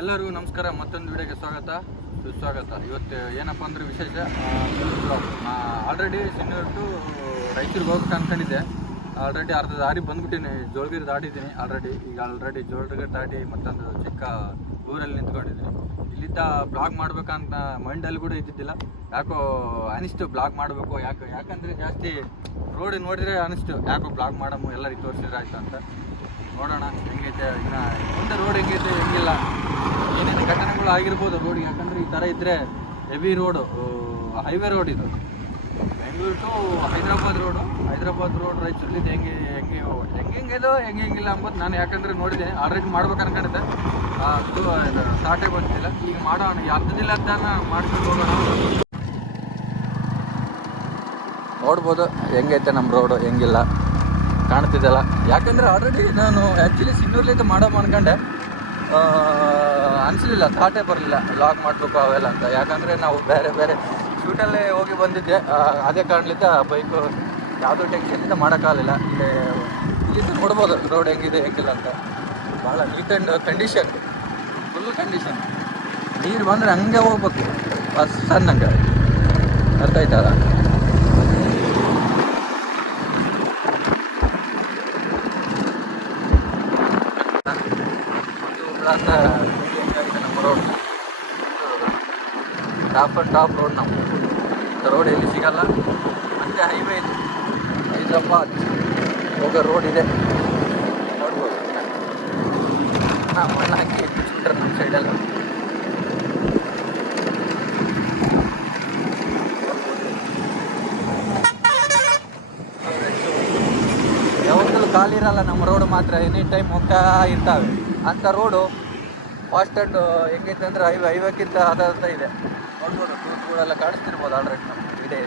ಎಲ್ಲರಿಗೂ ನಮಸ್ಕಾರ. ಮತ್ತೊಂದು ವಿಡಿಯೋಗೆ ಸುಸ್ವಾಗತ. ಇವತ್ತು ಏನಪ್ಪ ಅಂದ್ರೆ ವಿಶೇಷ, ಆಲ್ರೆಡಿ ಸಿನ್ನೂರು ಟು ರಾಯಚೂರಿಗೆ ಹೋಗ್ಬೇಕು ಅಂದ್ಕೊಂಡಿದ್ದೆ. ಆಲ್ರೆಡಿ ಅರ್ಧ ದಾರಿ ಬಂದ್ಬಿಟ್ಟಿನಿ, ಜೋಳಗಿರಿ ದಾಟಿದ್ದೀನಿ ಆಲ್ರೆಡಿ ಜೋಳಗಿರಿ ದಾಟಿ ಮತ್ತೊಂದು ಚಿಕ್ಕ ಊರಲ್ಲಿ ನಿಂತ್ಕೊಂಡಿದ್ದೀನಿ. ಇಲ್ಲಿದ್ದ ಬ್ಲಾಗ್ ಮಾಡ್ಬೇಕಂತ ಮೈಂಡಲ್ಲಿ ಕೂಡ ಇದ್ದಿದ್ದಿಲ್ಲ. ಯಾಕೋ ಅನಿಸ್ತು ಬ್ಲಾಗ್ ಮಾಡಬೇಕು. ಯಾಕಂದರೆ ಜಾಸ್ತಿ ರೋಡ್ ನೋಡಿದ್ರೆ ಅನಿಸ್ತು ಯಾಕೋ ಬ್ಲಾಗ್ ಮಾಡಮು, ಎಲ್ಲರಿಗೆ ತೋರಿಸಿದ್ರೆ ಆಯ್ತು ಅಂತ. ನೋಡೋಣ ಹೆಂಗೈತೆ, ಇನ್ನು ಮುಂದೆ ರೋಡ್ ಹೆಂಗೈತೆ ಹೆಂಗಿಲ್ಲ, ಏನೇನು ಘಟನೆಗಳು ಆಗಿರ್ಬೋದು ರೋಡಿಗೆ. ಯಾಕಂದರೆ ಈ ಥರ ಇದ್ದರೆ ಹೆವಿ ರೋಡು, ಹೈವೇ ರೋಡ್ ಇದು. ಬೆಂಗಳೂರು ಟು ಹೈದರಾಬಾದ್ ರೋಡ್ ರಾಯಚೂರಲ್ಲಿ ಹೆಂಗಿದೋ ಹೆಂಗಿಲ್ಲ ಅಂಬೋದು ನಾನು ಯಾಕಂದರೆ ನೋಡಿದೆ. ಆಲ್ರೆಡಿ ಮಾಡ್ಬೇಕು ಅನ್ಕೊಂಡಿದ್ದೆ, ಅದು ಸ್ಟಾರ್ಟೇ ಬಂದಿಲ್ಲ. ಈಗ ಮಾಡೋಣ, ಅರ್ಧದಿಲ್ಲ ಅರ್ಧನ ಮಾಡ್ಕೊಂಡು ಹೋಗೋಣ. ನೋಡ್ಬೋದು ಹೆಂಗೈತೆ ನಮ್ಮ ರೋಡು, ಹೆಂಗಿಲ್ಲ ಕಾಣ್ತಿದ್ದಲ್ಲ. ಯಾಕಂದರೆ ಆಲ್ರೆಡಿ ನಾನು ಆ್ಯಕ್ಚುಲಿ ಸಿನ್ನೂರ್ಲಿಂದ ಮಾಡೋ ಅನ್ಕೊಂಡೆ, ಅನಿಸಲಿಲ್ಲ, ಥಾಟೇ ಬರಲಿಲ್ಲ ಲಾಗ್ ಮಾಡಬೇಕು ಅವೆಲ್ಲ ಅಂತ. ಯಾಕಂದರೆ ನಾವು ಬೇರೆ ಶೂಟಲ್ಲೇ ಹೋಗಿ ಬಂದಿದ್ದೆ. ಅದೇ ಕಾರಣಲಿಂದ ಬೈಕು ಯಾವುದೋ ಟೆನ್ಷನಿಂದ ಮಾಡೋಕ್ಕಾಗಲಿಲ್ಲ. ಇಲ್ಲಿಂದ ನೋಡ್ಬೋದು ರೋಡ್ ಹೆಂಗಿದೆ ಹೆಂಗಿಲ್ಲ ಅಂತ. ಭಾಳ neat and condition, full condition. ನೀರು ಬಂದರೆ ಹಂಗೆ ಹೋಗ್ಬೇಕು ಬಸ್ ಅನ್ನಂಗೆ, ಅರ್ಥ ಆಯ್ತಲ್ಲ. ನಮ್ಮ ರೋಡ್ ಟಾಪ್ ರೋಡ್. ನಮ್ಮ ರೋಡ್ ಎಲ್ಲಿ ಸಿಗಲ್ಲ, ಮತ್ತೆ ಹೈವೇ ಇದೆ. ಹೈದರಾಬಾದ್ ಹೋಗೋ ರೋಡ್ ಇದೆ, ನೋಡ್ಬೋದು. ಮಣ್ಣು ಹಾಕಿ ಬಿಟ್ಬಿಟ್ರೆ ನಮ್ಮ ಸೈಡೆಲ್ಲ. ಯಾವಾಗಲೂ ಖಾಲಿ ಇರಲ್ಲ ನಮ್ಮ ರೋಡ್, ಮಾತ್ರ ಎನಿ ಟೈಮ್ ಹೋಗ್ತಾ ಇರ್ತಾವೆ ಅಂಥ ರೋಡು. ಫಾಸ್ಟ್ ಆ್ಯಂಡ್ ಹೆಂಗೈತೆ ಅಂದರೆ ಹೈವೇಕ್ಕಿಂತ ಅದಂತ ಇದೆ. ನೋಡ್ಬೋದು, ಕೂತ್ಗಳೆಲ್ಲ ಕಾಣಿಸ್ತಿರ್ಬೋದು ಆಲ್ರೆಡಿ ನಮ್ಮ ಇದೆ.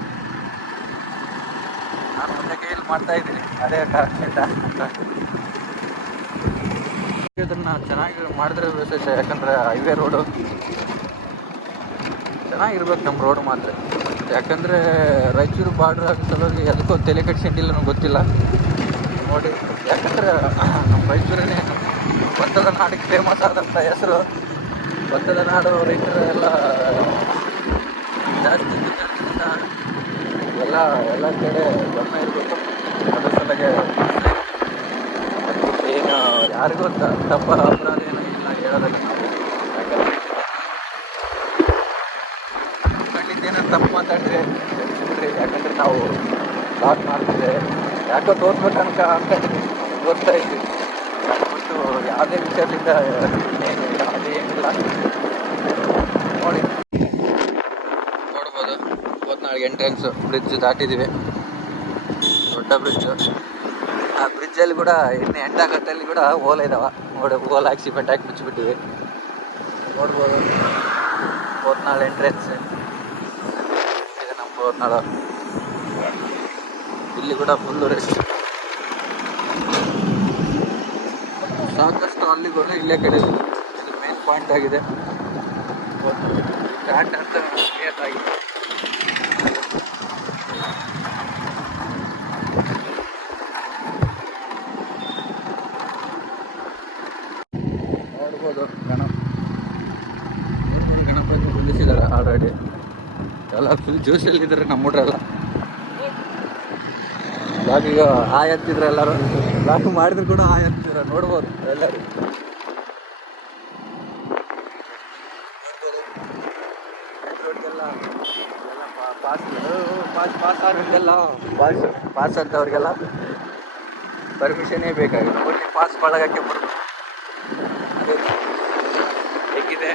ನಾನು ಮುಂದೆ ಕೈಯಲ್ಲಿ ಮಾಡ್ತಾಯಿದ್ದೀನಿ, ಅದೇ ಕಾರಣದಿಂದ ಇದನ್ನು ಚೆನ್ನಾಗಿ ಮಾಡಿದ್ರೆ ವಿಶೇಷ. ಯಾಕಂದರೆ ಹೈವೇ ರೋಡು ಚೆನ್ನಾಗಿರ್ಬೇಕು ನಮ್ಮ ರೋಡ್ ಮಾತ್ರ. ಯಾಕಂದರೆ ರಾಯಚೂರು ಬಾರ್ಡ್ರ್ ಆಗೋ ಸಲುವಾಗಿ ಅದಕ್ಕೂ ತಲೆ ಕೆಡ್ಸ್ಕೊಂಡಿಲ್ಲ, ನನಗೆ ಗೊತ್ತಿಲ್ಲ ನೋಡಿ. ಯಾಕಂದರೆ ನಮ್ಮ ರಾಯಚೂರೇ ಭತ್ತದ ನಾಡಿಗೆ ಫೇಮಸ್ ಆದಂಥ ಹೆಸರು. ಭತ್ತದ ನಾಡು, ರೈತರು ಎಲ್ಲ ಜಾಸ್ತಿ ಎಲ್ಲ ಕಡೆ ಗಮನ ಇರಬೇಕು. ಅದ್ರ ಸಲಗೆ ಏನು ಯಾರಿಗೂ ತಪ್ಪ ಅಪರಾಧ ಏನೋ ಇಲ್ಲ ಹೇಳೋದಕ್ಕೆ ನಾವು. ಖಂಡಿತೇನೋ ತಪ್ಪು ಮಾತಾಡಿದ್ರೆ ಯಾಕಂದರೆ ನಾವು ಲಾಸ್ ಮಾಡ್ತಿದ್ದೆ. ಯಾಕೋ ತೋರಿಸ್ಬೇಕಂತ ಅನ್ಕೊಂಡಿದ್ವಿ, ತೋರಿಸ್ತಾ ಇದ್ವಿ. ಮತ್ತು ಯಾವುದೇ ವಿಚಾರದಿಂದ ಏನು ಯಾವುದೇ ಏನಿಲ್ಲ ನೋಡಿ. ನೋಡ್ಬೋದು 24 ಎಂಟ್ರೆನ್ಸು ಬ್ರಿಡ್ಜ್ ದಾಟಿದ್ದೀವಿ, ದೊಡ್ಡ ಬ್ರಿಡ್ಜು. ಆ ಬ್ರಿಡ್ಜಲ್ಲಿ ಕೂಡ ಇನ್ನು ಎಂಟಾಗತ್ತಲ್ಲಿ ಕೂಡ ಓಲ ಇದ್ದಾವೆ ನೋಡಿ. ಓಲ್ ಹಾಕಿ ಸಿಮೆಂಟ್ ಹಾಕಿ ಮುಚ್ಚಿಬಿಟ್ಟಿವಿ. ನೋಡ್ಬೋದು 24 ಎಂಟ್ರೆನ್ಸ್ ಇದೆ ನಮ್ಮ 24. ಇಲ್ಲಿ ಕೂಡ ಫುಲ್ಲು ರೆಸ್ಟ್. ಸಾಕಷ್ಟು ಹಳ್ಳಿಗಳು ಇಲ್ಲೇ ಕಡೆ, ಇದು ಮೇನ್ ಪಾಯಿಂಟ್ ಆಗಿದೆ. ಘಾಟ್ ಅಂತ ಕ್ರಿಯೇಟ್ ಆಗಿದೆ. ನೋಡ್ಬೋದು ಗಣಪತಿ ಕುಂದಿಸಿದ್ದಾರೆ ಆಲ್ರೆಡಿ. ಎಲ್ಲ ಫುಲ್ ಜೋಶಲ್ಲಿದ್ದಾರೆ ನಮ್ಮ ಹುಡ್ರೆಲ್ಲ. ಈಗ ಹಾಯ್ ಹತ್ತಿದ್ರೆ ಎಲ್ಲರೂ, ಲಾಕ್ ಮಾಡಿದ್ರು ಕೂಡ ಹಾಯ್ ಹತ್ತಿದ್ರೆ ನೋಡ್ಬೋದು ಎಲ್ಲರೂ. ಪಾಸ್ ಅಂತವ್ರಿಗೆಲ್ಲ ಪರ್ಮಿಷನ್ನೇ ಬೇಕಾಗಿಲ್ಲ. ಒಳ್ಳೆ ಪಾಸ್ ಒಳಗಕ್ಕೆ ಬರ್ಬೋದು. ಅದೇ ಹೇಗಿದೆ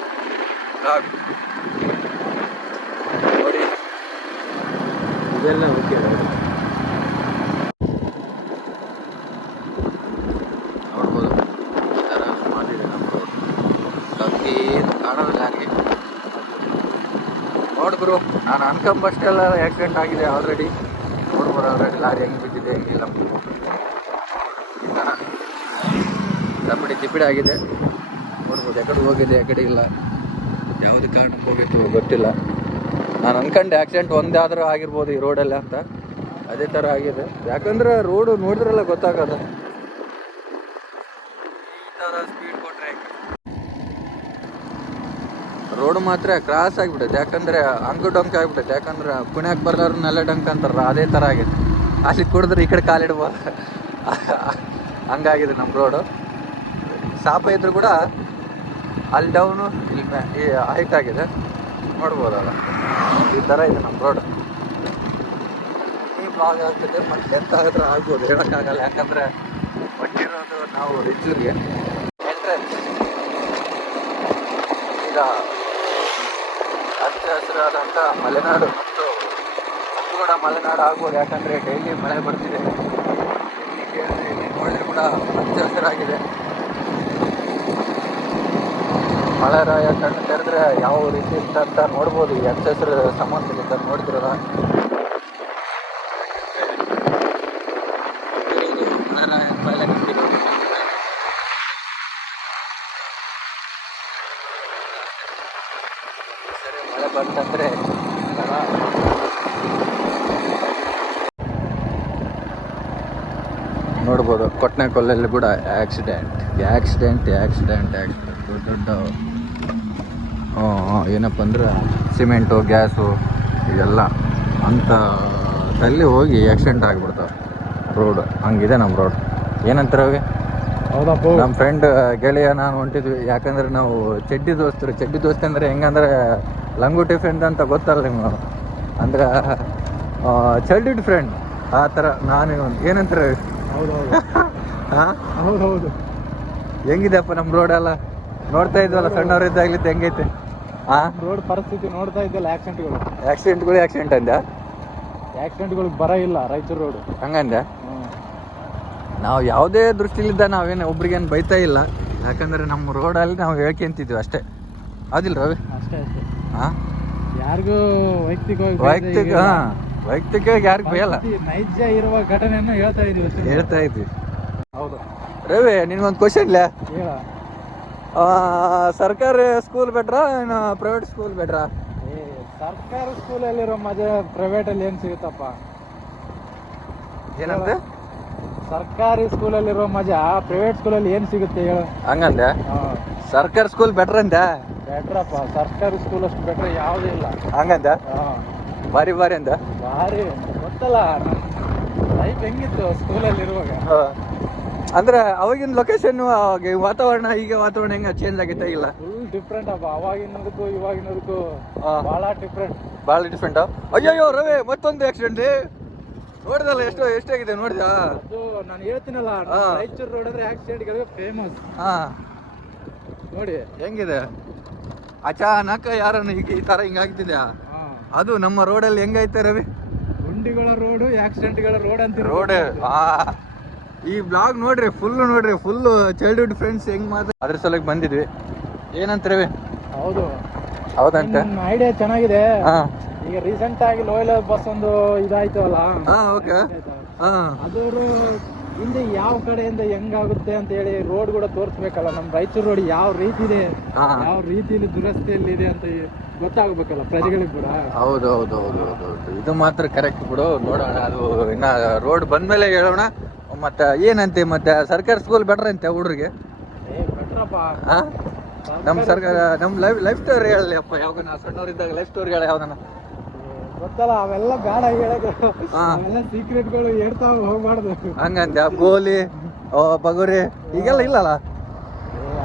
ಲಾಗ್ ನೋಡಿ, ಇದೆಲ್ಲ ಓಕೆ. ನೋಡ್ಬೋದು ಈ ಥರ ಮಾಡಿದೆ ನಮ್ಮ ರೋಡ್. ಏನು ಕಾಣೋದಿಲ್ಲ ಹಾಗೆ. ನೋಡಿದ್ರು ನಾನು ಅನ್ಕೊಂಬಷ್ಟೆಲ್ಲ ಆ್ಯಕ್ಸಿಡೆಂಟ್ ಆಗಿದೆ ಆಲ್ರೆಡಿ. ನೋಡ್ಬೋದು ಆಲ್ರೆಡಿ ಲಾರಿ ಹೆಂಗೆ ಬಿದ್ದಿದೆ ಹೆಂಗಿಲ್ಲ. ಈ ಥರ ತಿಪ್ಪಿಡಿ ಆಗಿದೆ. ನೋಡ್ಬೋದು ಎಕಡೆ ಹೋಗಿದೆ ಎಕಡೆ ಇಲ್ಲ, ಯಾವುದೇ ಕಾರಣಕ್ಕೆ ಹೋಗಿತ್ತು ಗೊತ್ತಿಲ್ಲ. ನಾನು ಅನ್ಕೊಂಡೆ ಆಕ್ಸಿಡೆಂಟ್ ಒಂದೇ ಆದರೂ ಆಗಿರ್ಬೋದು ಈ ರೋಡಲ್ಲ ಅಂತ. ಅದೇ ಥರ ಆಗಿದೆ. ಯಾಕಂದರೆ ರೋಡು ನೋಡಿದ್ರೆಲ್ಲ ಗೊತ್ತಾಗೋದು. ಈ ಥರ ಸ್ಪೀಡ್ ಕೊಟ್ಟರೆ ರೋಡ್ ಮಾತ್ರ ಕ್ರಾಸ್ ಆಗಿಬಿಟ್ಟೈತೆ, ಯಾಕಂದ್ರೆ ಅಂಕು ಡೊಂಕ ಆಗಿಬಿಟ್ಟೈತೆ. ಯಾಕಂದ್ರೆ ಪುಣ್ಯಕ್ಕೆ ಬರ್ಲಾರನ್ನೆಲ್ಲ ಡಂಕ್ ಅಂತಾರಲ್ಲ, ಅದೇ ಥರ ಆಗೈತೆ. ಅಲ್ಲಿ ಕುಡಿದ್ರೆ ಈ ಕಡೆ ಕಾಲಿಡ್ಬೋ ಹಂಗಾಗಿದೆ ನಮ್ಮ ರೋಡು. ಸಾಪ ಇದ್ರು ಕೂಡ ಅಲ್ಲಿ ಡೌನು ಇಲ್ಲಿ ಹೈಟ್ ಆಗಿದೆ, ನೋಡ್ಬೋದಲ್ಲ. ಈ ಥರ ಇದೆ ನಮ್ಮ ರೋಡ್. ಈ ಬ್ಲಾಗ್ ಆಗ್ತದೆ, ಮತ್ತೆ ಎಂತ ಆಗಿದ್ರೆ ಆಗ್ಬೋದು, ಹೇಳೋಕ್ಕಾಗಲ್ಲ. ಯಾಕಂದರೆ ಹೊಟ್ಟಿರೋದು ನಾವು ರಿಚೂರಿಗೆ ಎಂಟ್ರೆನ್ಸ್. ಈಗ ಹಚ್ಚ ಹಸಿರಾದಂಥ ಮಲೆನಾಡು ಮತ್ತು ಕೂಡ ಮಲೆನಾಡು ಆಗ್ಬೋದು. ಯಾಕಂದರೆ ಡೈಲಿ ಮಳೆ ಬರ್ತಿದೆ. ಇಲ್ಲಿ ನೋಡಿದ್ರೆ ಕೂಡ ಹಚ್ಚ ಹಸಿರಾಗಿದೆ. ಮಳೆರಾಯ ಕಣ್ಣು ತೆರೆದ್ರೆ ಯಾವ ರೀತಿ ಇರುತ್ತೆ ಅಂತ ನೋಡ್ಬೋದು. ಈ ಹಚ್ಚ ಹಸಿರು ಸಂಬಂಧದಿಂದ ನೋಡ್ತಿರೋದ ಮಳೆರಾಯ ಮೇಲೆ ನಿಂತಿರೋದು. ಸರಿ, ಮಳೆ ಬಂತಂದ್ರೆ ನೋಡ್ಬೋದು. ಕೊಟ್ನೆಕೊಲ್ಲಲ್ಲಿ ಕೂಡ ಆಕ್ಸಿಡೆಂಟ್ ದೊಡ್ಡ ಏನಪ್ಪ ಅಂದ್ರೆ ಸಿಮೆಂಟು, ಗ್ಯಾಸು ಇದೆಲ್ಲ ಅಂಥಲ್ಲಿ ಹೋಗಿ ಆಕ್ಸಿಡೆಂಟ್ ಆಗಿಬಿಡ್ತಾವೆ. ರೋಡ್ ಹಂಗಿದೆ ನಮ್ಮ ರೋಡ್. ಏನಂತಾರೆ ಅವಾಗ? ಹೌದಪ್ಪ, ನಮ್ಮ ಫ್ರೆಂಡ್ ಗೆಳೆಯ ನಾನು ಹೊಂಟಿದ್ವಿ. ಯಾಕಂದ್ರೆ ನಾವು ಚಡ್ಡಿ ದೋಸ್ತಿ ಅಂದರೆ ಹೆಂಗಂದ್ರೆ ಲಂಗೋಟಿ ಫ್ರೆಂಡ್ ಅಂತ ಗೊತ್ತಲ್ಲ ನೀವು, ಅಂದ್ರೆ ಚೈಲ್ಡ್ಹುಡ್ ಫ್ರೆಂಡ್ ಆ ಥರ. ನಾನು ಏನಂತಾರೆ? ಹೌದೌದು. ಹೆಂಗಿದೆಪ್ಪ ನಮ್ಮ ರೋಡೆಲ್ಲ? ನೋಡ್ತಾ ಇದ್ವಲ್ಲ ಸಣ್ಣವರಿದ್ದಾಗ್ಲಿದ್ದು ಹೆಂಗೈತೆ ರೋಡ್ ಪರಿಸ್ಥಿತಿ ನೋಡ್ತಾ ಇದ್ದಲ್ಲ. ಆಕ್ಸಿಡೆಂಟ್ ಅಂದ್ಯಾ? ಆಕ್ಸಿಡೆಂಟ್ಗಳು ಬರ ಇಲ್ಲ ರಾಯಚೂರು ರೋಡ್, ಹಂಗಂದ್ಯಾ? ನಾವು ಯಾವುದೇ ದೃಷ್ಟಿಲಿದ್ದ ನಾವೇನು ಒಬ್ರಿಗೇನು ಬೈತಾ ಇಲ್ಲ. ಯಾಕಂದ್ರೆ ನಮ್ಮ ರೋಡಲ್ಲಿ ನಾವು ಹೇಳ್ಕೊಂತಿದ್ವಿ ಅಷ್ಟೇ. ಅದಿಲ್ಲ ರವಿ? ಅಷ್ಟೇ. ಹಾಂ, ಯಾರಿಗೂ ವೈಯಕ್ತಿಕ ಯಾರಿಗೂ ಬೈಯಲ್ಲ. ನೈಜ ಇರುವ ಘಟನೆಯನ್ನು ಹೇಳ್ತಾ ಇದ್ವಿ. ಹೌದು ರವಿ, ನಿನ್ಗೊಂದು ಕ್ವಶನ್ ಇಲ್ಲ? ಸರ್ಕಾರಿ ಸ್ಕೂಲ್ ಬೆಟ್ರಾ ಏನು ಪ್ರೈವೇಟ್ ಸ್ಕೂಲ್ ಬೆಟ್ರಾ? ಸರ್ಕಾರಿ ಸ್ಕೂಲಲ್ಲಿರೋ ಮಜಾ ಪ್ರೈವೇಟಲ್ಲಿ ಏನು ಸಿಗುತ್ತಪ್ಪ? ಏನಂತೆ? ಸರ್ಕಾರಿ ಸ್ಕೂಲಲ್ಲಿರೋ ಮಜಾ ಪ್ರೈವೇಟ್ ಸ್ಕೂಲಲ್ಲಿ ಏನು ಸಿಗುತ್ತೆ ಹೇಳು? ಹಂಗಂದೆ? ಸರ್ಕಾರಿ ಸ್ಕೂಲ್ ಬೆಟ್ರ್ ಅಂದ? ಬೆಟ್ರಪ್ಪ, ಸರ್ಕಾರಿ ಸ್ಕೂಲ್ ಅಷ್ಟು ಬೆಟ್ರ್ ಯಾವುದೂ ಇಲ್ಲ. ಹಂಗಂದ? ಭಾರಿ ಅಂದ? ಭಾರಿ ಗೊತ್ತಲ್ಲ ಲೈಫ್ ಹೆಂಗಿತ್ತು ಸ್ಕೂಲಲ್ಲಿ ಇರುವಾಗ. ಅಂದ್ರೆ ಅವಾಗಿನ ಲೊಕೇಶನ್, ವಾತಾವರಣ, ಈಗ ವಾತಾವರಣ ಹೆಂಗ ಚೇಂಜ್ ಆಗೈತೆ? ಇಲ್ಲ, ಫುಲ್ ಡಿಫ್ರೆಂಟ್ ಅಪ್ಪ. ಅವಾಗಿನದಕ್ಕೂ ಇವಾಗಿನದಕ್ಕೂ ಭಾಳ ಡಿಫ್ರೆಂಟ್. ಅಯ್ಯೋ ರವಿ, ಮತ್ತೊಂದು ಆಕ್ಸಿಡೆಂಟ್ ನೋಡಿದಲ್ಲ, ಎಷ್ಟಾಗಿದೆ ನೋಡಿದ? ಅದು ನಾನು ಹೇಳ್ತೀನಲ್ಲ, ರಾಯಚೂರು ರೋಡ್ ಅಂದ್ರೆ ಆಕ್ಸಿಡೆಂಟ್ಗಳಿಗೆ ಫೇಮಸ್. ನೋಡಿ ಹೆಂಗಿದೆ, ಅಚಾನಕ್ ಯಾರನ್ನು ಈ ತರ ಹಿಂಗಾಗ್ತಿದ್ಯಾ? ಅದು ನಮ್ಮ ರೋಡಲ್ಲಿ ಹೆಂಗೈತೆ ರವಿ? ಗುಂಡಿಗಳ ರೋಡು, ಆಕ್ಸಿಡೆಂಟ್ಗಳ ರೋಡ್ ಅಂತ ರೋಡ್. ಈ ಬ್ಲಾಗ್ ನೋಡ್ರಿ, ಫುಲ್ ಚೈಲ್ಡ್ಹುಡ್ ಫ್ರೆಂಡ್ಸ್ ಹೆಂಗ್ ಮಾತ್ರ ಅದ್ರ ಸಲಕ್ಕೆ ಬಂದಿದ್ವಿ. ಏನಂತ ರವಿ? ಹೌದಂತ ಐಡಿಯಾ ಚೆನ್ನಾಗಿದೆ. ಈಗ ರೀಸೆಂಟ್ ಆಗಿ ಲೋಯಲ್ ಬಸ್ ಒಂದು ಇದಾಯ್ತವಲ್ಲ, ಅದರ ಹಿಂದೆ ಯಾವ ಕಡೆಯಿಂದ ಹೆಂಗಾಗುತ್ತೆ ಅಂತ ಹೇಳಿ ರೋಡ್ ಕೂಡ ತೋರಿಸ್ಬೇಕಲ್ಲ. ನಮ್ಮ ರಾಯಚೂರು ರೋಡ್ ಯಾವ ರೀತಿ ಇದೆ, ಯಾವ ರೀತಿಯಲ್ಲಿ ದುರಸ್ತಿಯಲ್ಲಿ ಇದೆ ಅಂತ ಗೊತ್ತಾಗಬೇಕಲ್ಲ ಪ್ರಜೆಗಳಿಗೆ ಕೂಡ. ಹೌದು, ಇದು ಮಾತ್ರ ಕರೆಕ್ಟ್ ಬಿಡು. ನೋಡೋಣ, ಅದು ಇನ್ನ ರೋಡ್ ಬಂದ್ಮೇಲೆ ಹೇಳೋಣ. ಮತ್ತೆ ಏನಂತೆ, ಮತ್ತೆ ಸರ್ಕಾರಿ ಸ್ಕೂಲ್ ಬೆಟ್ರ್ ಅಂತೆ ಹುಡುಗರಿಗೆ? ನಮ್ಮ ಸರ್ಕಾರ, ನಮ್ಮ ಲೈಫ್ ಸ್ಟೋರಿ ಹೇಳಲಿ ಅಪ್ಪ. ಯಾವಾಗ ನಾ ಸಣ್ಣವ್ರಿದ್ದಾಗ ಲೈಫ್ ಸ್ಟೋರಿ ಹೇಳ ಯಾವ್ದನ್ನ ಗೊತ್ತಲ್ಲ, ಅವೆಲ್ಲ ಬೇಡ ಹೇಳೋದು. ಅವೆಲ್ಲ ಸೀಕ್ರೆಟ್ಗಳು ಹೇಳ್ತಾ ಹೋಗ್ಬಾರ್ದು. ಹಂಗಂತ ಗೋಲಿ, ಬಗುರಿ ಈಗೆಲ್ಲ ಇಲ್ಲಲ್ಲ?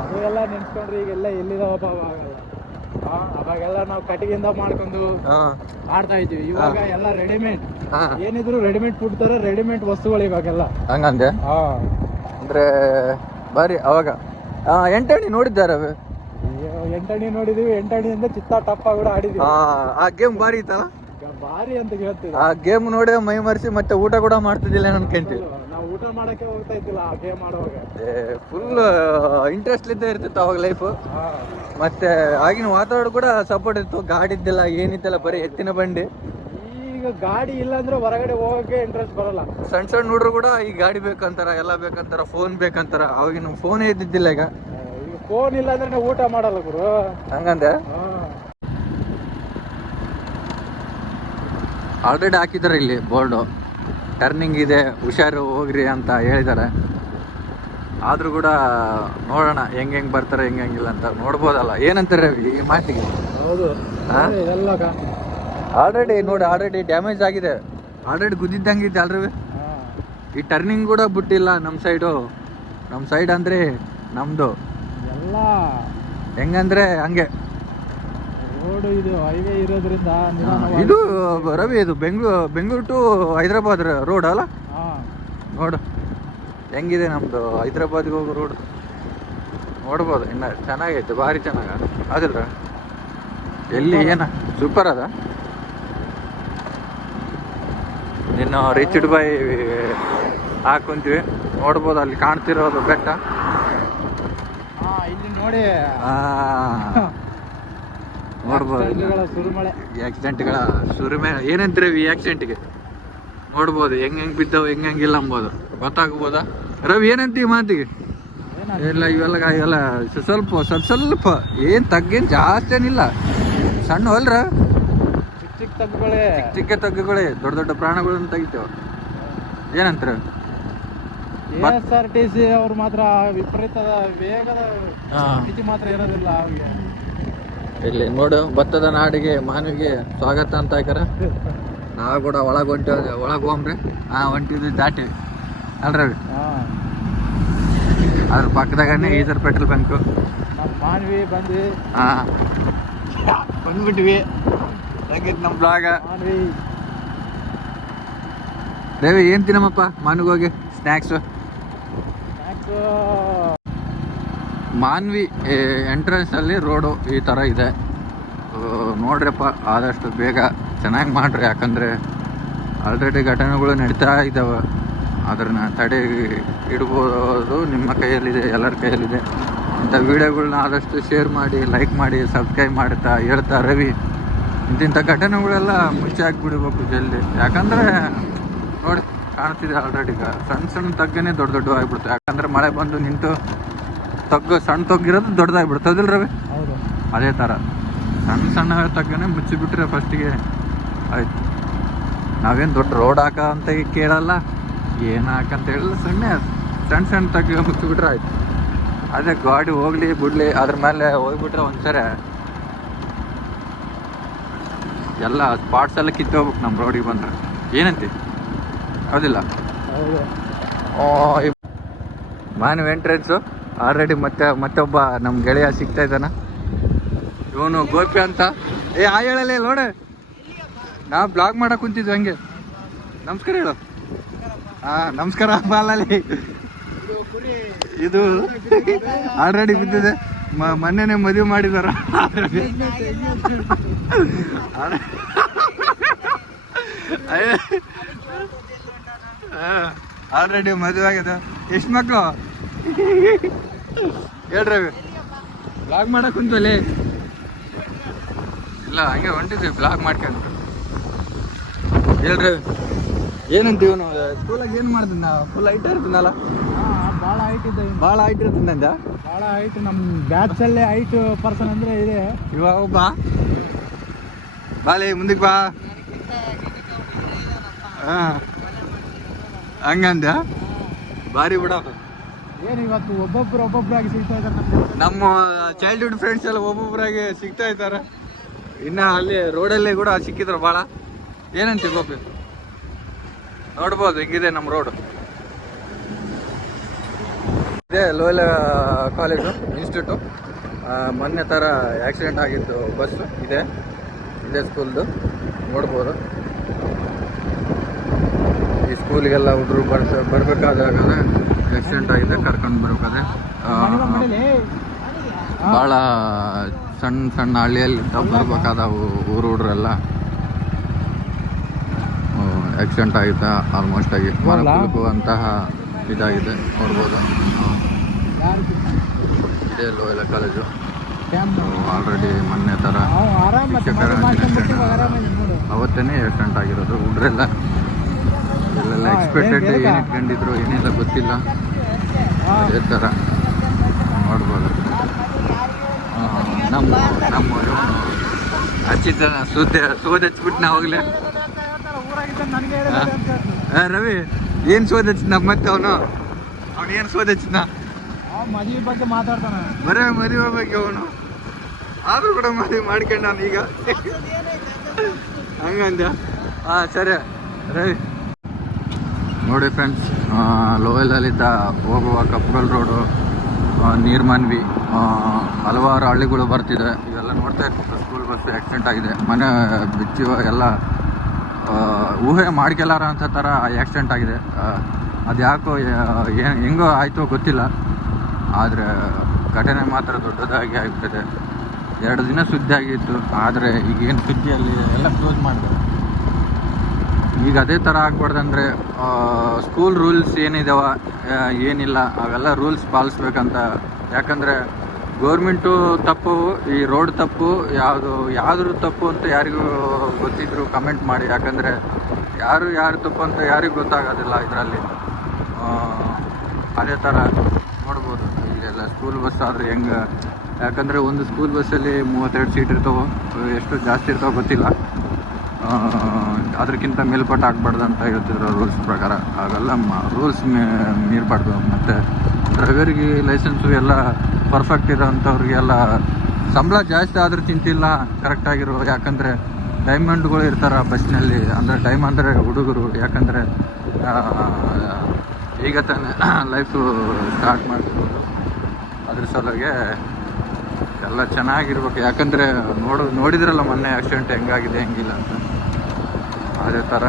ಅದೆಲ್ಲ ನೆನ್ಸ್ಕೊಂಡ್ರೆ ಈಗೆಲ್ಲ ಎಲ್ಲಿದಾವಪ್ಪ. ಅವಾಗೆಲ್ಲ ನಾವು ಕಟ್ಟಿಗೆಯಿಂದ ಮಾಡ್ಕೊಂಡು ಆಡ್ತಾ ಇದ್ವಿ. ಇವಾಗ ಎಲ್ಲ ರೆಡಿಮೇಡ್, ಏನಿದ್ರು ರೆಡಿಮೇಡ್ ಫುಡ್ ತರ ರೆಡಿಮೇಡ್ ವಸ್ತುಗಳು ಇವಾಗೆಲ್ಲ. ಹಂಗಂದೆ? ಅಂದ್ರೆ ಬಾರಿ. ಅವಾಗ ಎಂಟಣಿ ನೋಡಿದ್ದಾರೆ? ಎಂಟಣಿ ನೋಡಿದೀವಿ. ಎಂಟಣಿಯಿಂದ ಚಿತ್ತ ಟಪ್ಪ ಕೂಡ ಆಡಿದ್ವಿ. ಆ ಗೇಮ್ ಬಾರಿ ಇತ್ತಲ್ಲ? ಬಾರಿ ಅಂತ ಹೇಳ್ತೀವಿ. ಆ ಗೇಮ್ ನೋಡಿ ಮೈ ಮರೆಸಿ ಮತ್ತೆ ಊಟ ಕೂಡ ಮಾಡ್ತಿದ್ದಿಲ್ಲ ಅನ್ಕೊಂತೀವಿ. ನಾವು ಊಟ ಮಾಡಕ್ಕೆ ಹೋಗ್ತಾ ಇದ್ದಿಲ್ಲ ಆ ಗೇಮ್ ಆಡುವಾಗ. ಫುಲ್ ಇಂಟ್ರೆಸ್ಟ್ ಇದ್ದೇ ಇರ್ತಿತ್ತು ಅವಾಗ ಲೈಫ್. ಮತ್ತೆ ಆಗಿನ ವಾತಾವರಣ ಕೂಡ ಸಪೋರ್ಟ್ ಇತ್ತು. ಗಾಡಿ ಇದ್ದಿಲ್ಲ, ಏನಿತ್ತಲ್ಲ, ಬರೀ ಎತ್ತಿನ ಬಂಡಿ. ಈಗ ಗಾಡಿ ಇಲ್ಲ ಅಂದ್ರೆ ಹೊರಗಡೆ ಹೋಗಕ್ಕೆ ಇಂಟ್ರೆಸ್ಟ್ ಬರಲ್ಲ. ಸಣ್ಣ ಹುಡುಗರು ಕೂಡ ಈ ಗಾಡಿ ಬೇಕಂತಾರ, ಎಲ್ಲ ಬೇಕಂತಾರ, ಫೋನ್ ಬೇಕಂತಾರ. ಅವಾಗಿನ ಫೋನೇ ಇದ್ದಿದ್ದಿಲ್ಲ. ಈಗ ಫೋನ್ ಇಲ್ಲ ಅಂದ್ರೆ ನಾವು ಊಟ ಮಾಡಲ್ಲ ಗುರು. ಹಂಗಂದೆ? ಆಲ್ರೆಡಿ ಹಾಕಿದ್ದಾರೆ ಇಲ್ಲಿ ಬೋರ್ಡು, ಟರ್ನಿಂಗ್ ಇದೆ, ಹುಷಾರು ಹೋಗ್ರಿ ಅಂತ ಹೇಳಿದ್ದಾರೆ. ಆದರೂ ಕೂಡ ನೋಡೋಣ ಹೆಂಗೆ ಬರ್ತಾರೆ ಹೆಂಗಿಲ್ಲ ಅಂತ ನೋಡ್ಬೋದಲ್ಲ. ಏನಂತಾರೆ ಈ ಮಾತಿಗೆ? ಹೌದು, ಆಲ್ರೆಡಿ ಡ್ಯಾಮೇಜ್ ಆಗಿದೆ, ಆಲ್ರೆಡಿ ಗುದ್ದಿದ್ದಂಗಿದೆ ಅಲ್ರಿ. ಈ ಟರ್ನಿಂಗ್ ಕೂಡ ಬಿಟ್ಟಿಲ್ಲ ನಮ್ಮ ಸೈಡ್ ಅಂದರೆ ನಮ್ಮದು ಎಲ್ಲ ಹೆಂಗಂದ್ರೆ ಹಂಗೆ ರೋಡ್ ಇದು ಹೈವೇ ಇರೋದ್ರಿಂದ ಇದು ರವಿ, ಇದು ಬೆಂಗಳೂರು ಟು ಹೈದ್ರಾಬಾದ್ ರೋಡ್ ಅಲ್ಲ. ನೋಡು ಹೆಂಗಿದೆ ನಮ್ಮದು ಹೈದ್ರಾಬಾದ್ಗೆ ಹೋಗೋ ರೋಡ್. ನೋಡ್ಬೋದು, ಇನ್ನು ಚೆನ್ನಾಗೈತೆ, ಭಾರಿ ಚೆನ್ನಾಗ ಅದಿಲ್ಲ. ಎಲ್ಲಿ ಏನ ಸೂಪರ್ ಅದ. ಇನ್ನು ರಿಚ್ಡ್ ಬೈ ಹಾಕೊಂತೀವಿ, ನೋಡ್ಬೋದು ಅಲ್ಲಿ ಕಾಣ್ತಿರೋದು ಬೆಟ್ಟ. ಇಲ್ಲಿ ನೋಡಿ ನೋಡ್ಬೋದು ಆಕ್ಸಿಡೆಂಟ್ಗಳ ಸುರಿಮೆ. ಏನಂತೀರಿ ಈ ಆಕ್ಸಿಡೆಂಟ್ಗೆ? ನೋಡ್ಬೋದು ಹೆಂಗೆ ಬಿದ್ದವು ಹೆಂಗಿಲ್ಲ ಅಂಬೋದು ಗೊತ್ತಾಗ್ಬೋದಾ ರವಿ? ಏನಂತೀವಿ ಮಾತಿಗೆ? ಇಲ್ಲ ಇವೆಲ್ಲ ಸ್ವಲ್ಪ ಏನು ತಗ್ಗೇನು ಜಾಸ್ತಿ ಏನಿಲ್ಲ, ಸಣ್ಣ ಅಲ್ರ, ಚಿಕ್ಕ ತಗ್ಗುಗಳೇ ದೊಡ್ಡ ಪ್ರಾಣಗಳನ್ನು ತೆಗಿತೇವೆ. ಏನಂತಾರೆ? KSRTC ಅವ್ರು ಮಾತ್ರ ವಿಪರೀತದ ವೇಗದ ಮಿತಿ ಮಾತ್ರ ಇರೋದಿಲ್ಲ ಅವ್ರಿಗೆ. ಇಲ್ಲಿ ನೋಡು, ಭತ್ತದ ನಾಡಿಗೆ ಮಾನವಿಗೆ ಸ್ವಾಗತ ಅಂತ ಹಾಕ್ಯಾರ. ನಾವು ಕೂಡ ಒಳಗೆ ಹೋಗ್ರಿ. ಹೊಂಟಿದ್ವಿ ದಾಟಿವಿ ಅಲ್ರಿ. ಅದ್ರ ಪಕ್ಕದಾಗನೇ ಈಸರ್ ಪೆಟ್ರೋಲ್ ಬಂಕು. ಮಾನವಿ ಬಂದ್ವಿ, ಬಂದ್ಬಿಟ್ವಿ. ಹೆಂಗಿತ್ತು ನಮ್ಮ ಬ್ಲಾಗ? ರವಿ ಏನು ತಿನ್ನಮ್ಮಪ್ಪ ಮಾನವಿಗೆ ಸ್ನ್ಯಾಕ್ಸು? ಮಾನ್ವಿ ಎಂಟ್ರೆನ್ಸ್ ಅಲ್ಲಿ ರೋಡು ಈ ಥರ ಇದೆ. ನೋಡ್ರಪ್ಪ, ಆದಷ್ಟು ಬೇಗ ಚೆನ್ನಾಗಿ ಮಾಡ್ರಿ, ಯಾಕಂದರೆ ಆಲ್ರೆಡಿ ಘಟನೆಗಳು ನಡೀತಾ ಇದ್ದಾವೆ. ಅದನ್ನು ತಡೆ ಇಡ್ಬೋದು, ನಿಮ್ಮ ಕೈಯಲ್ಲಿದೆ, ಎಲ್ಲರ ಕೈಯಲ್ಲಿದೆ. ಇಂಥ ವೀಡಿಯೋಗಳ್ನ ಆದಷ್ಟು ಶೇರ್ ಮಾಡಿ, ಲೈಕ್ ಮಾಡಿ, ಸಬ್ಸ್ಕ್ರೈಬ್ ಮಾಡ್ತಾ ಹೇಳ್ತಾ ರವಿ, ಇಂಥ ಘಟನೆಗಳೆಲ್ಲ ಮುಂಚೆ ಆಗಿಬಿಡ್ಬೇಕು ಜಲ್ದಿ. ಯಾಕಂದರೆ ನೋಡಿ ಕಾಣ್ತಿದೆ ಆಲ್ರೆಡಿ ಈಗ ಸಣ್ಣ ತಗ್ಗನೇ ದೊಡ್ಡ ಆಗಿಬಿಡ್ತು. ಯಾಕಂದರೆ ಮಳೆ ಬಂದು ನಿಂತು ಸಣ್ಣ ತಗ್ಗಿರೋದು ದೊಡ್ಡದಾಗಿಬಿಡ್ತದಿಲ್ಲ ರವಿ? ಹೌದು, ಅದೇ ಥರ ಸಣ್ಣ ತಗ್ಗನೇ ಮುಚ್ಚಿಬಿಟ್ರೆ ಫಸ್ಟಿಗೆ ಆಯ್ತು. ನಾವೇನು ದೊಡ್ಡ ರೋಡ್ ಹಾಕ ಅಂತ ಕೇಳಲ್ಲ, ಏನು ಹಾಕಂತ ಹೇಳಿಲ್ಲ, ಸಣ್ಣ ತಗ್ಗ ಮುಚ್ಚಿಬಿಟ್ರೆ ಆಯ್ತು. ಅದೇ ಗಾಡಿ ಹೋಗ್ಲಿ ಬಿಡ್ಲಿ ಅದ್ರ ಮೇಲೆ ಹೋಗ್ಬಿಟ್ರೆ ಒಂದ್ಸರಿ ಎಲ್ಲ ಸ್ಪಾಟ್ಸ್ ಎಲ್ಲ ಕಿತ್ತೋಗ್ಬೇಕು ನಮ್ಮ ರೋಡಿಗೆ ಬಂದ್ರೆ. ಏನಂತಿ? ಹೌದಿಲ್ಲ? ಮಾನವ ಎಂಟ್ರೆನ್ಸು ಆಲ್ರೆಡಿ ಮತ್ತೊಬ್ಬ ನಮ್ಮ ಗೆಳೆಯ ಸಿಗ್ತಾ ಇದ್ದಾನ. ಇವನು ಗೋಪಿ ಅಂತ. ಹೇಳಲ್ಲ ನೋಡೆ, ನಾವು ಬ್ಲಾಗ್ ಮಾಡಕ್ಕೆ ಕುಂತಿದ್ವಿ ಹಂಗೆ. ನಮಸ್ಕಾರ ಹೇಳು. ನಮಸ್ಕಾರ ಬಾಲಲ್ಲಿ. ಇದು ಆಲ್ರೆಡಿ ಬಿದ್ದಿದೆ, ಮೊನ್ನೆನೇ ಮದುವೆ ಮಾಡಿದಾರ. ಆಲ್ರೆಡಿ ಮದುವೆ ಆಗಿದೆ. ಎಷ್ಟು ಮಕ್ಕಳು ಹೇಳ್ರಿ? ಬ್ಲಾಗ್ ಮಾಡಕ್ ಕುಂತಲ್ಲಿ ಇಲ್ಲ, ಹಂಗೆ ಹೊಂಟಿದ್ವಿ ಬ್ಲಾಗ್ ಮಾಡ್ಕೊಂಡು. ಹೇಳ್ರಿ ಏನಂತ ಇವನು ಸ್ಕೂಲಾಗ ಏನು ಮಾಡ್ತೀನಿ? ಫುಲ್ ಹೈಟ್ ಇರ್ತೀನಲ್ಲ. ಭಾಳ ಹೈಟ್ ಇರ್ತೀನಿ. ಭಾಳ ಹೈಟ್ ನಮ್ಮ ಬ್ಯಾಚಲ್ಲೇ ಹೈಟ್ ಪರ್ಸನ್ ಅಂದರೆ ಇದೆ. ಇವಾಗ ಬಾಲೆ ಮುಂದಕ್ಕೆ ಬಾ. ಹಂಗಂದ ಭಾರಿ ಬಿಡಪ್ಪ. ಏನು ಇವತ್ತು ಒಬ್ಬೊಬ್ಬರಾಗಿ ಸಿಗ್ತಾ ಇದ್ದಾರೆ. ನಮ್ಮ ಚೈಲ್ಡ್ಹುಡ್ ಫ್ರೆಂಡ್ಸ್ ಎಲ್ಲ ಒಬ್ಬೊಬ್ಬರಾಗಿ ಸಿಗ್ತಾ ಇದ್ದಾರೆ. ಇನ್ನು ಅಲ್ಲಿ ರೋಡಲ್ಲಿ ಕೂಡ ಸಿಕ್ಕಿದ್ರು ಭಾಳ. ಏನಂತೀವಿ ಗೋಪಿ? ನೋಡ್ಬೋದು ಹೆಂಗಿದೆ ನಮ್ಮ ರೋಡು. ಇದೇ ಲೋಯಲ್ ಕಾಲೇಜು ಇನ್ಸ್ಟಿಟ್ಯೂಟು. ಮೊನ್ನೆ ಥರ ಆಕ್ಸಿಡೆಂಟ್ ಆಗಿತ್ತು ಬಸ್ಸು ಇದೇ ಸ್ಕೂಲ್ದು. ನೋಡ್ಬೋದು ಈ ಸ್ಕೂಲಿಗೆಲ್ಲ ಹುಡುಗರು ಬರಬೇಕಾದಾಗ ಆಕ್ಸಿಡೆಂಟ್ ಆಗಿದೆ, ಕರ್ಕೊಂಡು ಬರ್ಬೇಕಾದ್ರೆ. ಭಾಳ ಸಣ್ಣ ಹಳ್ಳಿಯಲ್ಲಿ ಬರ್ಬೇಕಾದ ಊರು ಹುಡ್ರೆಲ್ಲ ಆಕ್ಸಿಡೆಂಟ್ ಆಗಿದೆ. ಆಲ್ಮೋಸ್ಟ್ ಆಗಿ ಮರಕುಲುಕುವಂತಹ ಇದಾಗಿದೆ, ನೋಡ್ಬೋದು. ಇದೇ ಲೋಯಲ್ ಕಾಲೇಜು. ಆಲ್ರೆಡಿ ಮೊನ್ನೆ ಥರ ಶಿಕ್ಷಕರ ಅವತ್ತೇ ಆಕ್ಸಿಡೆಂಟ್ ಆಗಿರೋದು. ಹುಡ್ರೆಲ್ಲ ಇಲ್ಲೆಲ್ಲ ಎಕ್ಸ್ಪೆಕ್ಟೆಡ್ ಏನು ಇಟ್ಕೊಂಡಿದ್ರು ಏನಿಲ್ಲ ಗೊತ್ತಿಲ್ಲ. ಅದೇ ಥರ ನೋಡ್ಬೋದು. ನಮ್ಮ ಹಚ್ಚಿದ್ದ ಸೋದಚ್ಬಿಟ್ಟು ನಾವು ಹೋಗ್ಲಿ. ರವಿ ಏನು ಸೋದಚ್ಚಿದ್ನ ಮತ್ತೆ ಅವನು ಏನು ಸೋದಚ್ಚಿದ್ನ? ಮದುವೆ ಬಗ್ಗೆ ಮಾತಾಡ್ತಾನ. ಬರೇ ಮದುವೆ ಬಗ್ಗೆ ಅವನು ಆದ್ರೂ ಕೂಡ ಮದುವೆ ಮಾಡ್ಕೊಂಡ ನಾನು ಈಗ ಹಂಗಂದ. ಹಾಂ ಸರಿ ರವಿ. ನೋಡಿ ಫ್ರೆಂಡ್ಸ್, ಲೋಯಲಲ್ಲಿದ್ದ ಹೋಗುವ ಕಪ್ಪಗಲ್ ರೋಡು, ನೀರ್ಮನ್ವಿ, ಹಲವಾರು ಹಳ್ಳಿಗಳು ಬರ್ತಿದೆ. ಇವೆಲ್ಲ ನೋಡ್ತಾ ಇರ್ಬೇಕು. ಸ್ಕೂಲ್ ಬಸ್ ಆಕ್ಸಿಡೆಂಟ್ ಆಗಿದೆ, ಮನೆ ಬಿಚ್ಚಿ ಎಲ್ಲ ಊಹೆ ಮಾಡ್ಕೆಲ್ಲಾರ ಅಂತ ಥರ ಆಕ್ಸಿಡೆಂಟ್ ಆಗಿದೆ. ಅದು ಯಾಕೋ ಹೆಂಗೋ ಆಯಿತೋ ಗೊತ್ತಿಲ್ಲ, ಆದರೆ ಘಟನೆ ಮಾತ್ರ ದೊಡ್ಡದಾಗಿ ಆಗ್ತದೆ. 2 ದಿನ ಸುದ್ದಿ ಆಗಿತ್ತು, ಆದರೆ ಈಗೇನು ಸುದ್ದಿಯಲ್ಲಿ ಎಲ್ಲ ಕ್ಲೋಸ್ ಮಾಡಿದೆ. ಈಗ ಅದೇ ಥರ ಆಗ್ಬಾರ್ದಂದ್ರೆ ಸ್ಕೂಲ್ ರೂಲ್ಸ್ ಏನಿದಾವ ಏನಿಲ್ಲ ಅವೆಲ್ಲ ರೂಲ್ಸ್ ಪಾಲಿಸ್ಬೇಕಂತ. ಯಾಕಂದರೆ ಗೌರ್ಮೆಂಟು ತಪ್ಪು, ಈ ರೋಡ್ ತಪ್ಪು, ಯಾವ್ದು ತಪ್ಪು ಅಂತ ಯಾರಿಗೂ ಗೊತ್ತಿದ್ರು ಕಮೆಂಟ್ ಮಾಡಿ. ಯಾಕಂದರೆ ಯಾರು ತಪ್ಪು ಅಂತ ಯಾರಿಗೂ ಗೊತ್ತಾಗೋದಿಲ್ಲ ಇದರಲ್ಲಿ. ಅದೇ ಥರ ನೋಡ್ಬೋದು ಇಲ್ಲೆಲ್ಲ ಸ್ಕೂಲ್ ಬಸ್ ಆದರೆ ಹೆಂಗೆ. ಯಾಕಂದರೆ ಒಂದು ಸ್ಕೂಲ್ ಬಸ್ಸಲ್ಲಿ 32 ಸೀಟ್ ಇರ್ತಾವೆ, ಎಷ್ಟು ಜಾಸ್ತಿ ಇರ್ತಾವೆ ಗೊತ್ತಿಲ್ಲ. ಅದಕ್ಕಿಂತ ಮೇಲ್ಪಟ್ಟು ಆಗ್ಬಾರ್ದು ಅಂತ ಹೇಳ್ತಿದ್ರು ರೂಲ್ಸ್ ಪ್ರಕಾರ. ಅವೆಲ್ಲ ರೂಲ್ಸ್ ಮೀರಬಾರ್ದು. ಮತ್ತು ಡ್ರೈವರಿಗೆ ಲೈಸೆನ್ಸು ಎಲ್ಲ ಪರ್ಫೆಕ್ಟ್ ಇರೋಂಥವ್ರಿಗೆಲ್ಲ ಸಂಬಳ ಜಾಸ್ತಿ ಆದರೂ ಚಿಂತಿಲ್ಲ, ಕರೆಕ್ಟಾಗಿರೋ. ಯಾಕಂದರೆ ಡೈಮಂಡ್ಗಳು ಇರ್ತಾರೆ ಬಸ್ನಲ್ಲಿ, ಅಂದರೆ ಡೈಮ್ ಅಂದರೆ ಹುಡುಗರು. ಯಾಕಂದರೆ ಈಗ ತಾನೇ ಲೈಫು ಸ್ಟಾರ್ಟ್ ಮಾಡ್ತಿರೋದು, ಅದ್ರ ಸಲುವಾಗಿ ಎಲ್ಲ ಚೆನ್ನಾಗಿರ್ಬೇಕು. ಯಾಕಂದರೆ ನೋಡಿದ್ರಲ್ಲ ಮೊನ್ನೆ ಆಕ್ಸಿಡೆಂಟ್ ಹೆಂಗಾಗಿದೆ ಹೆಂಗಿಲ್ಲ ಅಂತ. ಅದೇ ಥರ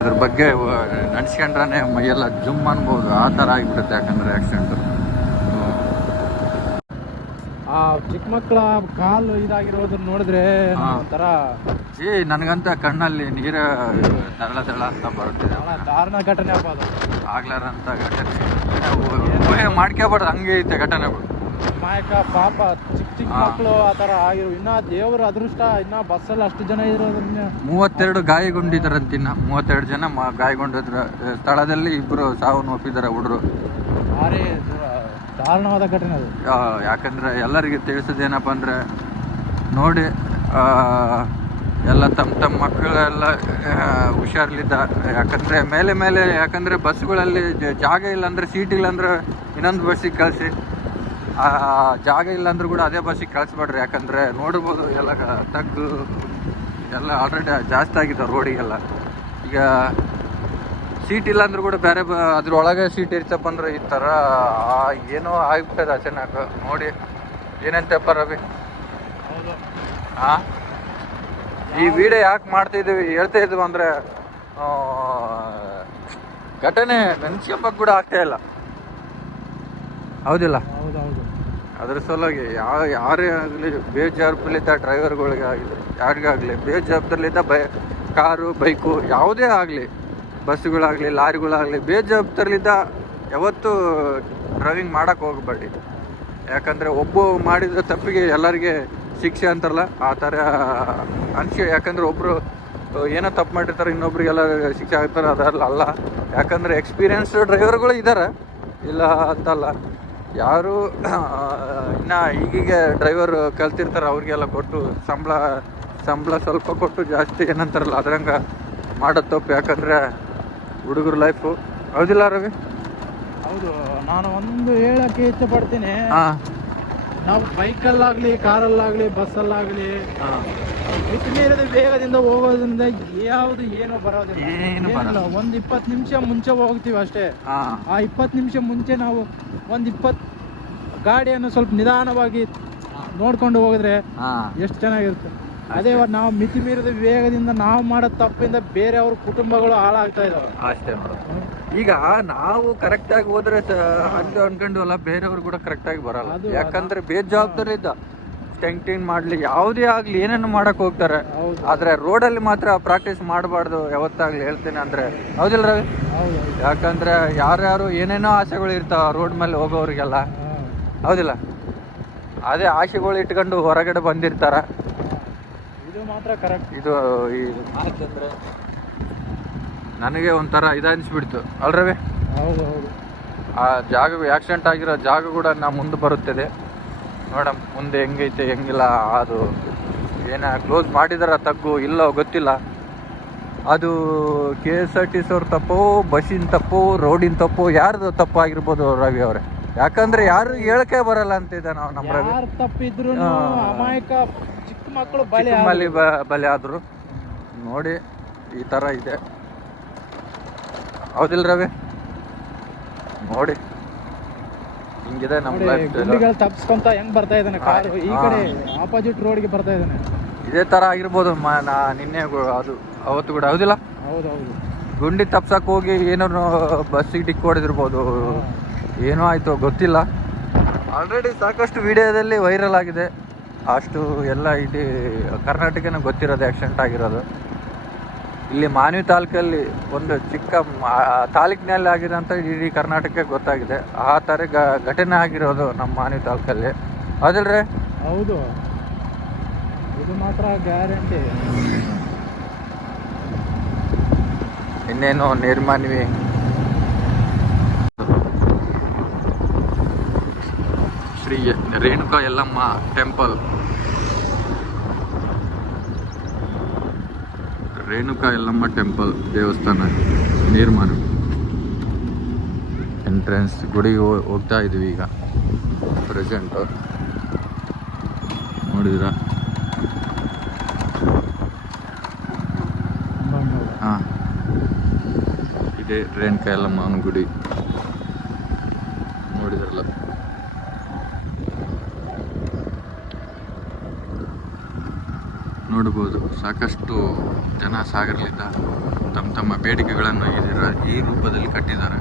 ಅದ್ರ ಬಗ್ಗೆ ನಡೆಸ್ಕೊಂಡ್ರೆ ಮೈಯೆಲ್ಲ ಜುಮ್ ಅನ್ಬೋದು, ಆ ಥರ ಆಗಿಬಿಡುತ್ತೆ. ಯಾಕಂದರೆ ಆಕ್ಸಿಡೆಂಟು ಆ ಚಿಕ್ಕ ಮಕ್ಕಳ ಕಾಲು ಇದಾಗಿರೋದನ್ನ ನೋಡಿದ್ರೆ ಒಂಥರ ನನಗಂತ ಕಣ್ಣಲ್ಲಿ ನೀರು ತಳ ಅಂತ ಬರುತ್ತಿದೆ. ದಾರುಣ ಘಟನೆ ಹಬ್ಬ ಅದು, ಆಗ್ಲಾರಂಥ ಘಟನೆ. ಊಹೆ ಮಾಡ್ಕೋಬಾರ್ದು, ಹಂಗೆ ಐತೆ ಘಟನೆಗಳು. ಮಾಯಕ ಪಾಪ ಚಿಕ್ಕ ಮಕ್ಕಳು ಆ ಥರ ಆಗಿರೋ. ಇನ್ನ ದೇವ್ರ ಅದೃಷ್ಟ, ಇನ್ನ ಬಸ್ಸಲ್ಲಿ ಅಷ್ಟು ಜನ ಇರೋದನ್ನ 32 ಗಾಯಗೊಂಡಿದ್ದಾರಂತಿನ್ನ 32 ಜನ ಗಾಯಗೊಂಡಿದ್ರು. ಸ್ಥಳದಲ್ಲಿ 2 ಸಾವು ನೋಪಿದ್ದಾರೆ ಹುಡುಗರು. ಭಾರಿ ದಾರುಣವಾದ ಘಟನೆ ಅದು. ಯಾಕಂದರೆ ಎಲ್ಲರಿಗೆ ತಿಳಿಸೋದೇನಪ್ಪ ಅಂದರೆ, ನೋಡಿ ಎಲ್ಲ ತಮ್ಮ ಮಕ್ಕಳೆಲ್ಲ ಹುಷಾರ್ಲಿದ್ದ. ಯಾಕಂದರೆ ಮೇಲೆ ಯಾಕಂದರೆ ಬಸ್ಗಳಲ್ಲಿ ಜಾಗ ಇಲ್ಲಾಂದರೆ, ಸೀಟ್ ಇಲ್ಲಾಂದ್ರೆ ಇನ್ನೊಂದು ಬಸ್ಸಿಗೆ ಕಳಿಸಿ. ಜಾಗ ಇಲ್ಲಾಂದ್ರೂ ಕೂಡ ಅದೇ ಬಸ್ಸಿಗೆ ಕಳಿಸ್ಬೇಡ್ರಿ. ಯಾಕಂದರೆ ನೋಡ್ಬೋದು ಎಲ್ಲ ತಗ್ಗು ಎಲ್ಲ ಆಲ್ರೆಡಿ ಜಾಸ್ತಿ ಆಗಿದೆ ರೋಡಿಗೆಲ್ಲ. ಈಗ ಸೀಟ್ ಇಲ್ಲಾಂದ್ರೂ ಕೂಡ ಬೇರೆ ಅದ್ರೊಳಗೆ ಸೀಟ್ ಇರ್ತಪ್ಪ ಅಂದ್ರೆ ಈ ಥರ ಏನೋ ಆಗ್ಬಿಟ್ಟದ ಅಚಾನಕ್. ನೋಡಿ ಏನಂತಪ್ಪ ರವಿ. ಹಾಂ, ಈ ವಿಡಿಯೋ ಯಾಕೆ ಮಾಡ್ತಾಯಿದ್ದೀವಿ ಹೇಳ್ತಾ ಇದ್ವಿ ಅಂದರೆ, ಘಟನೆ ನೆನ್ಸ್ಕೊಂಬಕ್ಕೆ ಕೂಡ ಆಗ್ತಾ ಇಲ್ಲ, ಹೌದಿಲ್ಲ? ಅದ್ರ ಸಲುವಾಗಿ ಯಾರೇ ಆಗಲಿ ಬೇಜವಾಬ್ದಾರಿಲಿದ್ದ ಡ್ರೈವರ್ಗಳಿಗೆ ಆಗಲಿ ಯಾರಿಗಾಗಲಿ, ಬೇಜವಾಬ್ದಾರಿಲಿದ್ದ ಕಾರು ಬೈಕು ಯಾವುದೇ ಆಗಲಿ, ಬಸ್ಸುಗಳಾಗಲಿ ಲಾರಿಗಳಾಗಲಿ, ಬೇಜವಾಬ್ದಾರಿಲಿದ್ದ ಯಾವತ್ತೂ ಡ್ರೈವಿಂಗ್ ಮಾಡೋಕ್ಕೆ ಹೋಗಬೇಡಿ. ಯಾಕಂದರೆ ಒಬ್ಬ ಮಾಡಿದ ತಪ್ಪಿಗೆ ಎಲ್ಲರಿಗೆ ಶಿಕ್ಷೆ ಅಂತಾರಲ್ಲ, ಆ ಥರ ಅನಿಸಿ. ಯಾಕಂದರೆ ಒಬ್ಬರು ಏನೋ ತಪ್ಪು ಮಾಡಿರ್ತಾರೆ, ಇನ್ನೊಬ್ರಿಗೆಲ್ಲ ಶಿಕ್ಷೆ ಆಗ್ತಾರೆ, ಅದರಲ್ಲ ಅಲ್ಲ. ಯಾಕಂದರೆ ಎಕ್ಸ್ಪೀರಿಯನ್ಸ್ ಡ್ರೈವರ್ಗಳು ಇದ್ದಾರೆ, ಇಲ್ಲ ಅಂತಲ್ಲ. ಯಾರು ಇನ್ನು ಈಗೀಗ ಡ್ರೈವರ್ ಕಲ್ತಿರ್ತಾರೆ ಅವ್ರಿಗೆಲ್ಲ ಕೊಟ್ಟು ಸಂಬಳ ಸ್ವಲ್ಪ ಕೊಟ್ಟು ಜಾಸ್ತಿ ಏನಂತಾರಲ್ಲ ಅದ್ರಂಗೆ ಮಾಡೋದು ತಪ್ಪು. ಯಾಕಂದರೆ ಹುಡುಗರ ಲೈಫು, ಹೌದಿಲ್ಲ ರವಿ? ಹೌದು. ನಾನು ಒಂದು ಹೇಳಕ್ಕೆ ಇಷ್ಟಪಡ್ತೀನಿ, ನಾವು ಬೈಕಲ್ಲಾಗಲಿ ಕಾರಲ್ಲಾಗಲಿ ಬಸ್ಸಲ್ಲಾಗಲಿ ಮಿತಿಮೀರಿದ ವೇಗದಿಂದ ಹೋಗೋದ್ರಿಂದ ಏನೂ ಬರೋದಿಲ್ಲ. ಒಂದು 20 ನಿಮಿಷ ಮುಂಚೆ ಹೋಗ್ತೀವಿ ಅಷ್ಟೇ. ಆ 20 ನಿಮಿಷ ಮುಂಚೆ ನಾವು ಒಂದು 20 ಗಾಡಿಯನ್ನು ಸ್ವಲ್ಪ ನಿಧಾನವಾಗಿ ನೋಡ್ಕೊಂಡು ಹೋಗಿದ್ರೆ ಎಷ್ಟು ಚೆನ್ನಾಗಿರುತ್ತೆ. ಅದೇ ನಾವು ಮಿತಿ ಮೀರಿದ ವೇಗದಿಂದ ನಾವು ಮಾಡೋ ತಪ್ಪಿಂದ ಬೇರೆಯವ್ರ ಕುಟುಂಬಗಳು ಹಾಳಾಗ್ತಾ ಇದಾವೆ ಅಷ್ಟೇ. ಈಗ ನಾವು ಕರೆಕ್ಟಾಗಿ ಹೋದ್ರೆ ಅನ್ಕೊಂಡು ಅಲ್ಲ, ಬೇರೆಯವ್ರು ಕೂಡ ಕರೆಕ್ಟಾಗಿ ಬರಲ್ಲ. ಯಾಕಂದ್ರೆ ಬೇಜವಾಬ್ದಾರಿ ಇದ್ದ ಟೆಂಕ್ಟಿಂಗ್ ಮಾಡ್ಲಿ ಯಾವುದೇ ಆಗ್ಲಿ ಏನೇನು ಮಾಡಕ್ ಹೋಗ್ತಾರೆ. ಆದ್ರೆ ರೋಡಲ್ಲಿ ಮಾತ್ರ ಪ್ರಾಕ್ಟೀಸ್ ಮಾಡಬಾರ್ದು ಯಾವತ್ತಾಗ್ಲಿ, ಹೇಳ್ತೀನಿ ಅಂದ್ರೆ. ಹೌದಿಲ್ಲ ರವಿ? ಯಾಕಂದ್ರೆ ಯಾರ್ಯಾರು ಏನೇನೋ ಆಸೆಗಳು ಇರ್ತಾವ ರೋಡ್ ಮೇಲೆ ಹೋಗೋರಿಗೆಲ್ಲ, ಹೌದಿಲ್ಲ? ಅದೇ ಆಸೆಗಳು ಇಟ್ಕೊಂಡು ಹೊರಗಡೆ ಬಂದಿರ್ತಾರ. ಇದು ಮಾತ್ರ ಕರೆಕ್ಟ್. ಇದು ಯಾಕಂದ್ರೆ ನನಗೆ ಒಂಥರ ಅನಿಸ್ಬಿಡ್ತು ಅಲ್ರವಿ. ಹೌದು ಹೌದು. ಆ ಜಾಗ ಆಕ್ಸಿಡೆಂಟ್ ಆಗಿರೋ ಜಾಗ ಕೂಡ ಮುಂದೆ ಬರುತ್ತದೆ ನೋಡಮ್, ಮುಂದೆ ಹೆಂಗೈತೆ ಹೆಂಗಿಲ್ಲ. ಅದು ಕ್ಲೋಸ್ ಮಾಡಿದಾರ ತಗ್ಗು ಇಲ್ಲೋ ಗೊತ್ತಿಲ್ಲ. ಅದು KSRTC ಅವ್ರ ತಪ್ಪು, ಬಸ್ಸಿನ ತಪ್ಪು, ರೋಡಿನ ತಪ್ಪು, ಯಾರ್ದು ತಪ್ಪಾಗಿರ್ಬೋದು ರವಿ ಅವರೇ? ಯಾಕಂದ್ರೆ ಯಾರು ಹೇಳಕ್ಕೆ ಬರಲ್ಲ ಅಂತಿದ್ದ ನಾವು ನಮ್ಮ ರವಿ. ಯಾರು ತಪ್ಪಿದ್ರು ಅಮಾಯಕ ಚಿಕ್ಕ ಮಕ್ಕಳು ಬಲಿ ಬಲೆ ಆದ್ರು ನೋಡಿ ಈ ತರ ಇದೆ. ಹೌದಿಲ್ಲ ರವಿ? ನೋಡಿ ಹಿಂಗಿದೆ ನಮ್ಮ ಲೈಫ್. ತಪ್ಸ್ಕೊಂತ ಹೆಂಗ್ ಬರ್ತಾ ಇದ್ದಾನೆ ಕಾರು, ಈ ಕಡೆ ಆಪೋಸಿಟ್ ರೋಡ್ಗೆ ಬರ್ತಾ ಇದ್ದಾನೆ. ಇದೇ ತರ ಆಗಿರ್ಬೋದು ನಿನ್ನೆ ಅದು ಅವತ್ತು ಕೂಡ. ಹೌದಿಲ್ಲ? ಹೌದೌದು. ಗುಂಡಿ ತಪ್ಸಕ್ ಹೋಗಿ ಏನೋ ಬಸ್ಸಿಗೆ ಡಿಕ್ ಹೊಡೆದಿರ್ಬೋದು, ಏನೋ ಆಯ್ತು ಗೊತ್ತಿಲ್ಲ. ಆಲ್ರೆಡಿ ಸಾಕಷ್ಟು ವಿಡಿಯೋದಲ್ಲಿ ವೈರಲ್ ಆಗಿದೆ. ಅಷ್ಟು ಎಲ್ಲ ಇಡೀ ಕರ್ನಾಟಕನ ಗೊತ್ತಿರೋದು ಆಕ್ಸಿಡೆಂಟ್ ಆಗಿರೋದು. ಇಲ್ಲಿ ಮಾನ್ವಿ ತಾಲೂಕಲ್ಲಿ ಒಂದು ಚಿಕ್ಕ ತಾಲೂಕಿನಲ್ಲಿ ಆಗಿದೆ ಅಂತ ಇಡೀ ಕರ್ನಾಟಕಕ್ಕೆ ಗೊತ್ತಾಗಿದೆ. ಆ ಥರ ಘಟನೆ ಆಗಿರೋದು ನಮ್ಮ ಮಾನ್ವಿ ತಾಲೂಕಲ್ಲಿ. ಹೌದಿಲ್ರಿ? ಹೌದು, ಇದು ಮಾತ್ರ ಗ್ಯಾರಂಟಿ. ಇನ್ನೇನು ನಿರ್ಮಾನ್ವಿ ಶ್ರೀ ರೇಣುಕಾ ಯಲ್ಲಮ್ಮ ಟೆಂಪಲ್. ರೇಣುಕಾ ಯಲ್ಲಮ್ಮ ಟೆಂಪಲ್ ದೇವಸ್ಥಾನ ನಿರ್ಮಾಣ ಎಂಟ್ರೆನ್ಸ್. ಗುಡಿಗೆ ಹೋಗ್ತಾ ಇದೀವಿ ಈಗ ಪ್ರೆಸೆಂಟ್. ನೋಡಿದ್ರ? ಹಾಂ, ಇದೇ ರೇಣುಕಾ ಯಲ್ಲಮ್ಮನ ಗುಡಿ. ನೋಡಿದ್ರಲ್ಲ? ನೋಡ್ಬೋದು ಸಾಕಷ್ಟು ಜನ ಸಾಗರಲಿಂದ ತಮ್ಮ ಬೇಡಿಕೆಗಳನ್ನು ಈ ರೂಪದಲ್ಲಿ ಕಟ್ಟಿದ್ದಾರೆ.